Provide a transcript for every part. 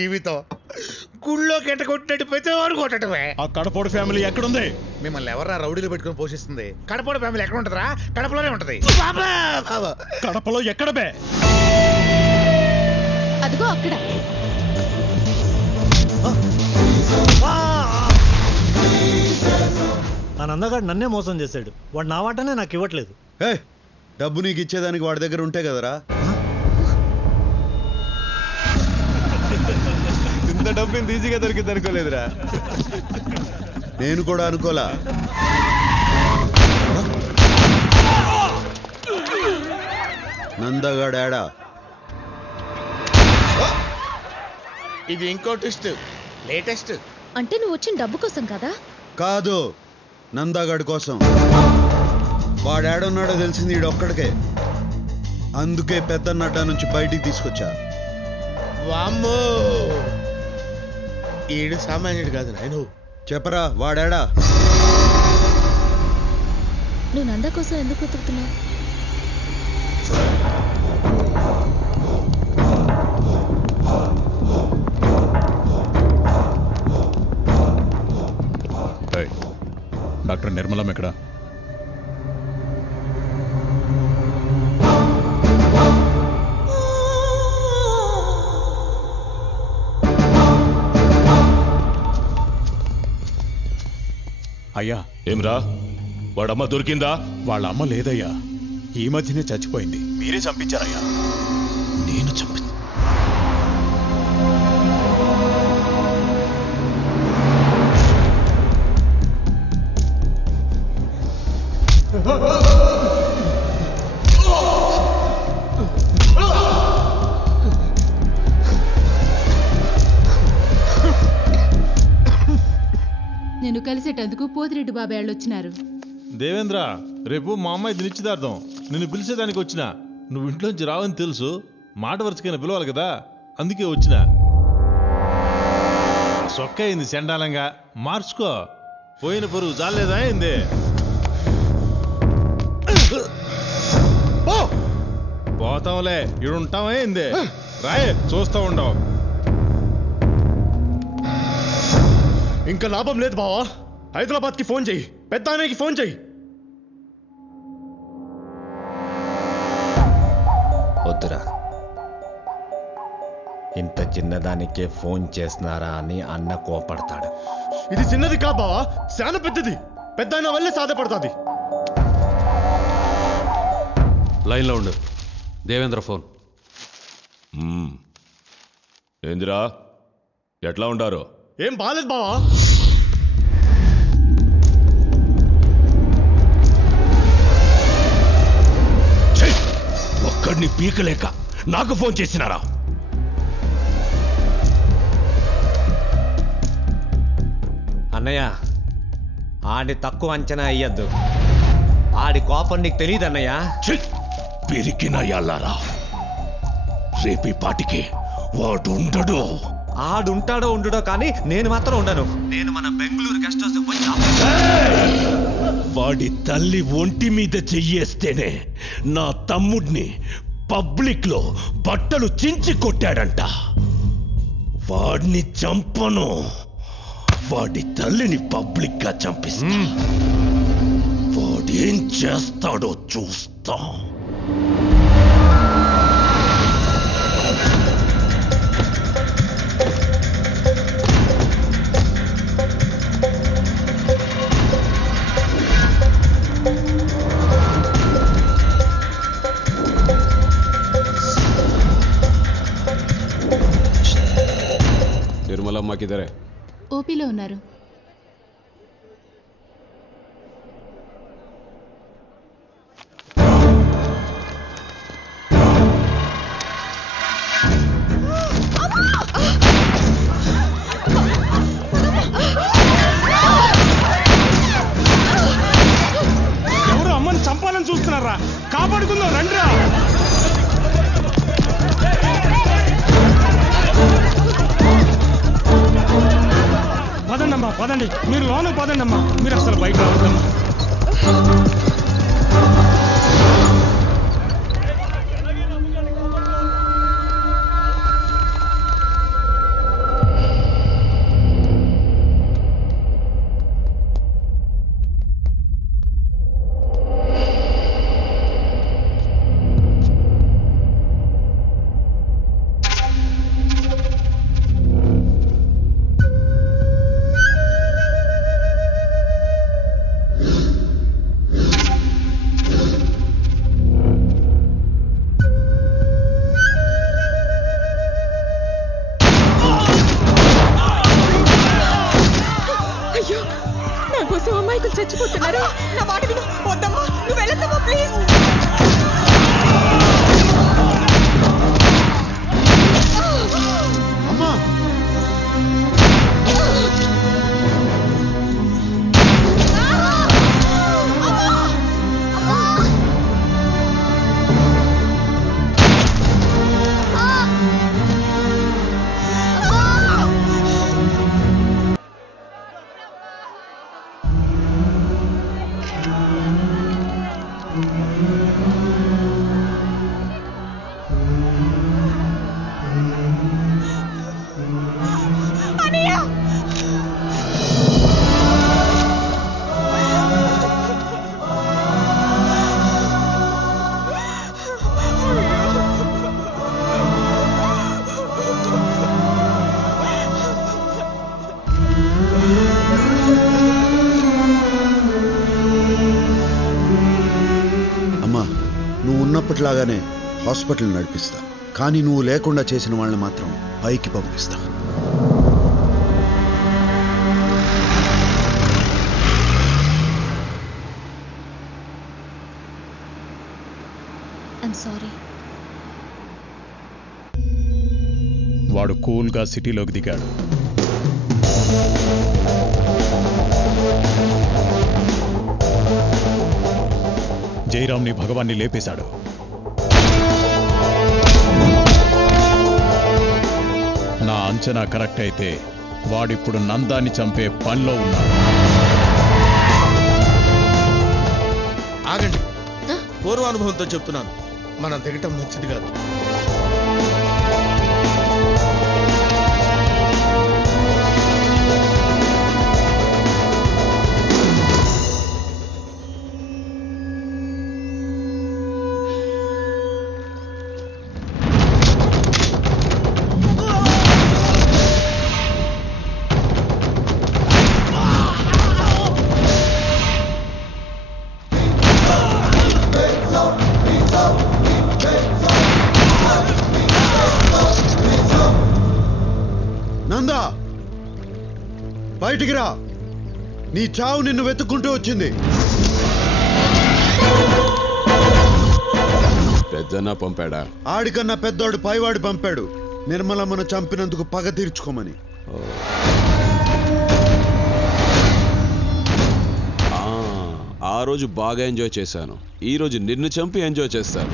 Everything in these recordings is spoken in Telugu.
జీవితం గుళ్ళో కెట్టకొట్టినట్టు ప్రతివాడు కొట్టడమే. ఆ కడపోడు ఫ్యామిలీ ఎక్కడుంది? మిమ్మల్ని ఎవరా రౌడీలు పెట్టుకుని పోషిస్తుంది? కడపోడు ఫ్యామిలీ ఎక్కడ ఉంటుందిరా? కడపలోనే ఉంటది. కడపలో ఎక్కడ బే? అదిగో అక్కడ. ఆ నందగాడు నన్నే మోసం చేశాడు. వాడు నా వాటనే నాకు ఇవ్వట్లేదు. డబ్బు నీకు ఇచ్చేదానికి వాడి దగ్గర ఉంటే కదరా. ఇంత డబ్బు ఇంత ఈజీగా దొరికింది అనుకోలేదురా. నేను కూడా అనుకోలా. నందగాడా? ఇది ఇంకో ట్విస్ట్, లేటెస్ట్. అంటే నువ్వు వచ్చిన డబ్బు కోసం కదా? కాదు, నందగాడి కోసం. వాడాడున్నాడో తెలిసింది ఈడొక్కడికే. అందుకే పెద్దన్నడ్డ నుంచి బయటికి తీసుకొచ్చా. వామ్మో, ఈడు సామాన్యుడు కాదు నాయను. చెప్పరా వాడాడా? నువ్వు నంద కోసం ఎందుకు వెతుకుతున్నావు? డాక్టర్ నిర్మలం ఎక్కడ? అయ్యా. ఏమ్రా, వాడమ్మ దొరికిందా? వాళ్ళ అమ్మ లేదయ్యా, ఈ మధ్యనే చచ్చిపోయింది. మీరే చంపించారయ్యా? నేను చంపి నేను కలిసేటందుకు పోతిరెడ్డి బాబాయ్ వాళ్ళు వచ్చినారు. దేవేంద్ర, రేపు మా అమ్మాయి నిశ్చితార్థం. నిన్ను పిలిచేదానికి వచ్చిన. నువ్వు ఇంట్లోంచి రావని తెలుసు, మాట వరుసకైనా పిలవాలి కదా, అందుకే వచ్చిన. సొక్క అయింది చండాలంగా, మార్చుకో. పోయిన పరువు చాలేదా అయింది? పోతాంలే, ఇడుంటావా అయింది? రాయే, చూస్తా ఉండవు. ఇంకా లాభం లేదు బావా. హైదరాబాద్కి ఫోన్ చెయ్యి, పెద్దానికి ఫోన్ చెయ్యి. వద్దురా, ఇంత చిన్నదానికే ఫోన్ చేస్తున్నారా అని అన్న కోపడతాడు. ఇది చిన్నది కా బావా, చాలా పెద్దది. పెద్దాయన వల్లే సాధ్యపడుతుంది. లైన్లో ఉండు. దేవేంద్ర ఫోన్. ఏందిరా, ఎట్లా ఉండారు? ఏం బాలేదు బావా. ఒక్కడిని పీకలేక నాకు ఫోన్ చేసినారా? అన్నయ్య, ఆడి తక్కువ అంచనా అయ్యద్దు. ఆడి కోపం నీకు తెలియదు అన్నయ్య. పిరికిన ఎల్లారా, రేపీ పాటికి వాడు ఉండడు. ఆడుంటాడో ఉండడో కానీ నేను మాత్రం ఉండను. నేను మన బెంగళూరు గెస్ట్ హౌస్ పోయి వాడి తల్లి ఒంటి మీద చెయ్యేస్తేనే నా తమ్ముడిని పబ్లిక్ లో బట్టలు చించి కొట్టాడంట. వాడిని చంపను, వాడి తల్లిని పబ్లిక్ గా చంపిస్తా. వాడేం చేస్తాడో చూస్తా. నిర్మలమ్మ కిదరే? ఓపీలో ఉన్నారు. ఎవరు అమ్మని చంపాలని చూస్తున్నారా? కాపాడుకుందాం రండిరా. పదండమ్మా, పదండి. మీరు లోనకు పదండమ్మా, మీరు అసలు బయట రావద్దమ్మా. అరే నా మాట విను వద్దమ్మా నువ్వు వెళ్ళొద్దమ్మా ప్లీజ్ అమ్మా నువ్వు ఉన్నప్పటిలాగానే హాస్పిటల్ నడిపిస్తా, కానీ నువ్వు లేకుండా చేసిన వాళ్ళని మాత్రం పైకి పంపిస్తా. I'm sorry. వాడు కూల్గా సిటీలోకి దిగాడు. జయరామ్ని భగవాన్ని లేపేశాడు. నా అంచనా కరెక్ట్ అయితే వాడిప్పుడు నందాన్ని చంపే పనిలో ఉన్నాడు. ఆగండి, పూర్వానుభవంతో చెప్తున్నాను, మనం తెగటం మంచిది కాదు. నందా, బయటికి రా. నీ చావు నిన్ను వెతుక్కుంటూ వచ్చింది. పెద్దన్న పంపాడా? ఆడికన్నా పెద్దోడు పైవాడు పంపాడు, నిర్మలమ్మను చంపినందుకు పగ తీర్చుకోమని. ఆ రోజు బాగా ఎంజాయ్ చేశాను, ఈ రోజు నిన్ను చంపి ఎంజాయ్ చేస్తాను.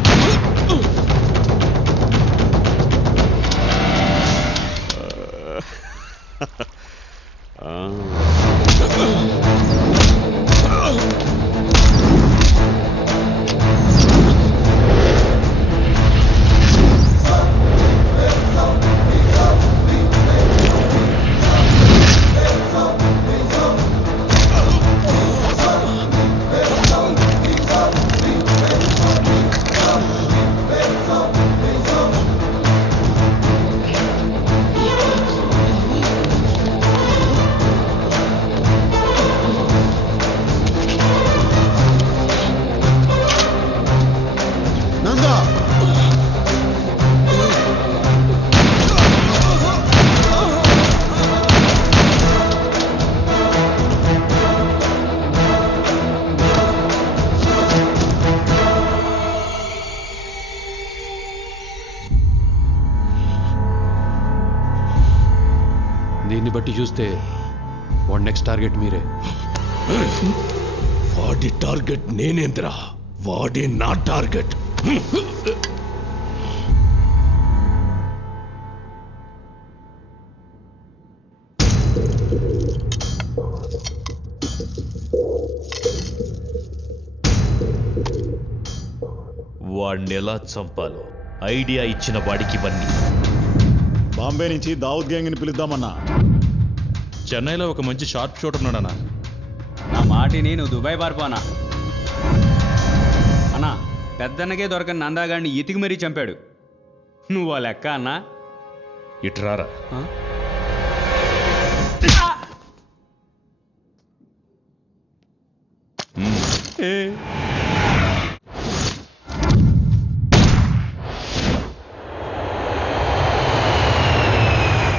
దీన్ని బట్టి చూస్తే వాడి నెక్స్ట్ టార్గెట్ మీరే. వాడి టార్గెట్ నేనేంద్రా, వాడే నా టార్గెట్. వాడిని ఎలా చంపాలో ఐడియా ఇచ్చిన వాడికి ఇవన్నీ. బాంబే నుంచి దావుద్ గ్యాంగ్ని పిలుద్దామన్నా. చెన్నైలో ఒక మంచి షార్ప్ షూటర్ ఉన్నాడన్నా. నా మాటిని నువ్వు దుబాయ్ పారిపోనా అన్నా. పెద్దన్నకే దొరకని నందాగాడిని ఇతికి మరీ చంపాడు. నువ్వు ఆ లెక్క అన్నా. ఇట్రారా. ఏ